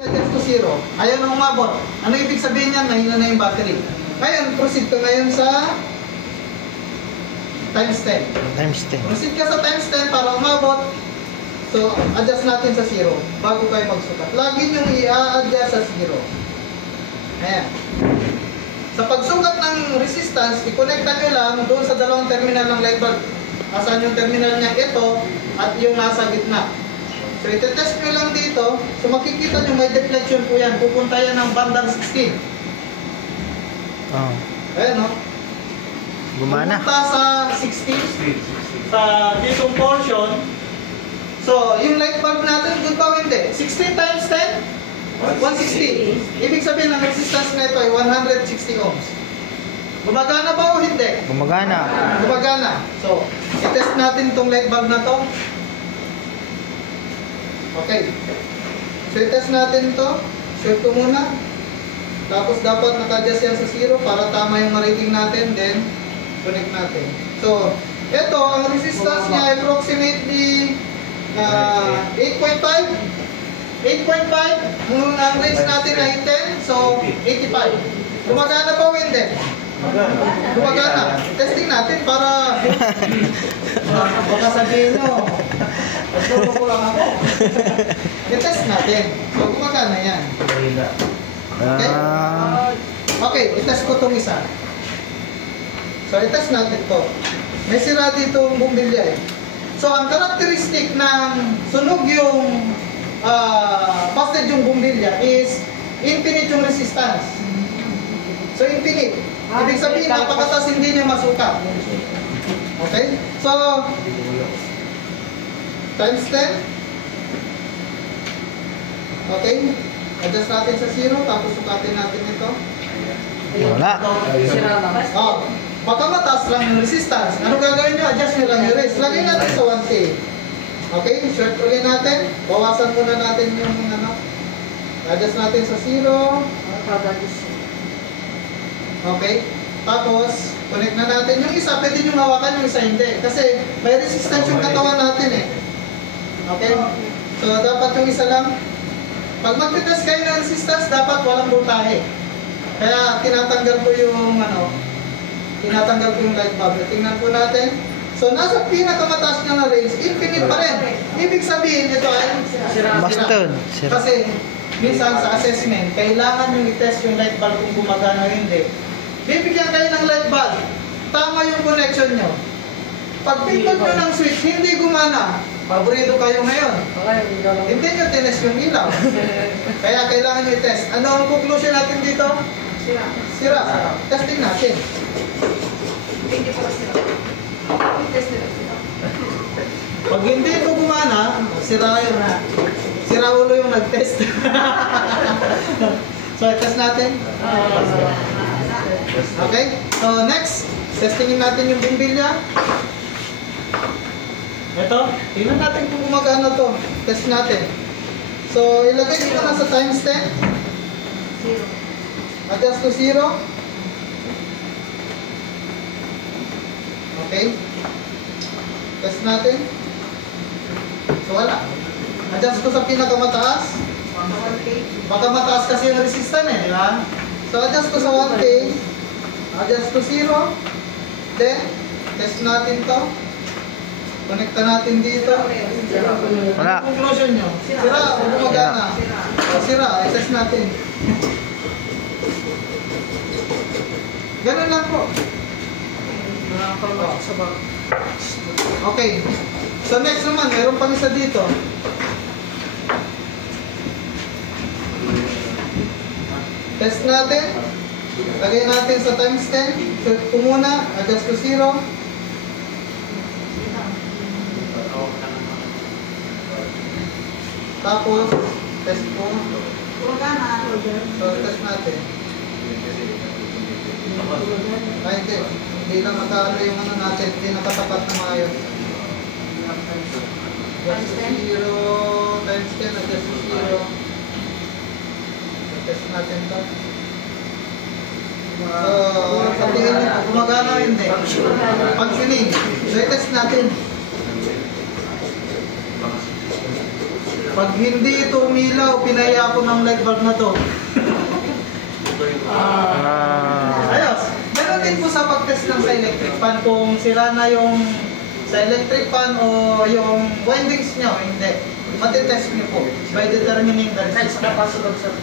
Adjust to 0. Ayaw na umabot. Ano ibig sabihin niyan? Mahina na yung battery. Ngayon, proceed ka ngayon sa times 10. Times 10. Proceed ka sa times 10 para umabot. So, adjust natin sa 0 bago kayo magsukat. Lagi nyo i-adjust sa 0. Ayan. Sa pagsukat ng resistance, i-connecta nyo lang doon sa dalawang terminal ng light bulb. Asan yung terminal niya? Ito at yung nasa gitna. So, iti-test nyo lang dito. So, makikita nyo may deflection po yan. Pupunta yan ng bandang 16. Oh. Ayan, no? Gumana. Pupunta sa 16. Sa ditong portion. So, yung light bulb natin, good ba o hindi? 16 times 10? 160. Ibig sabihin, ang resistance na ito ay 160 ohms. Gumagana ba o hindi? Gumagana. Gumagana. So, i-test natin itong light bulb na to. Okay. So, i-test natin ito. Short ko muna. Tapos, dapat naka-adjust yan sa 0 para tama yung rating natin. Then, connect natin. So, ito, ang resistance niya ay approximately 8.5. 8.5. Ang range natin ay 10. So, 85. Gumagana pa o hindi? Gumagana. Testing natin para baka sabihin nyo nagturo ko lang ako. I-test natin. So, gumagana yan. Okay? Okay, i-test ko itong isa. So, i-test natin ito. May sira dito ang bumbilya eh. So, ang characteristic ng sunog yung busted yung bumbilya is infinite yung resistance. So, infinite. Ibig sabihin, napakatas hindi niya masukat. Okay? So, times 10. Okay? Adjust natin sa 0, tapos sukatin natin ito. Wala. Oh, baka mataas lang yung resistance. Ano gagawin nyo? Adjust nyo lang yung rest. Lagay natin sa 1K. Okay? Short ulit natin. Bawasan muna natin yung ano. Adjust natin sa 0. Okay? Tapos, connect na natin. Yung isa, pwede nyo hawakan, yung isa hindi. Kasi may resistance yung katawan natin eh. Okay? So, dapat yung isa lang. Pag mag-test kayo ng resistance, dapat walang voltahe. Kaya, tinatanggal ko yung ano, tinatanggal ko yung light bulb. Tingnan po natin. So, nasa pinakamataas niya na range, infinite pa rin. Ibig sabihin, ito ay Busted. kasi, minsan sa assessment, kailangan yung i-test yung light bulb kung gumagana o hindi. Bibigyan kayo ng light bulb. Tama yung connection nyo. Pag pindot nyo ng switch, hindi gumana. Paborito kayo ngayon. Hindi nyo tinest yung ilaw. Kaya kailangan nyo i-test. Ano ang conclusion natin dito? Sira. Sira. Testing natin. Hindi po sira. Test nila sila. Pag hindi ito gumana, sira yun. Sira ulo yung nag-test. So, i-test natin. Okay? So, next, testingin natin yung bumbilya. Ito, tingnan natin kung gumagana to. Test natin. So, ilagay nyo na sa times 10. Zero. Adjust to 0. Okay. Test natin. So, wala. Adjust ko sa pinakamataas. 1K. Baka mataas kasi yung resistance eh, di ba? So, adjust ko sa 1K. Adjust to 0. Then, test natin to. Connecta natin dito. Wala. Ano conclusion nyo? Sira o gumagana? Sira. I-test natin. Ganun lang po. Okay. So next naman, meron pang isa dito. Test natin. Lagay natin sa times 10. So ito muna. Adjust to 0. Tapos, test ko. Gumagana, Roger. So, test natin. Ay, hindi. Hindi lang nakaano yung ano natin. Hindi nakatapat na maayos. Adjust to 0. Times 10. Adjust to 0. Test natin ito. So, sa tingin nyo, gumagana o hindi? Functioning. So, i-test natin. Pag hindi ito umilaw, pinaya ko ng light bulb na to. Ayos. Meron din po sa pag-test ng sa electric fan kung sira na yung sa electric fan o yung windings nyo, hindi. Matitest nyo po by determining the resistance.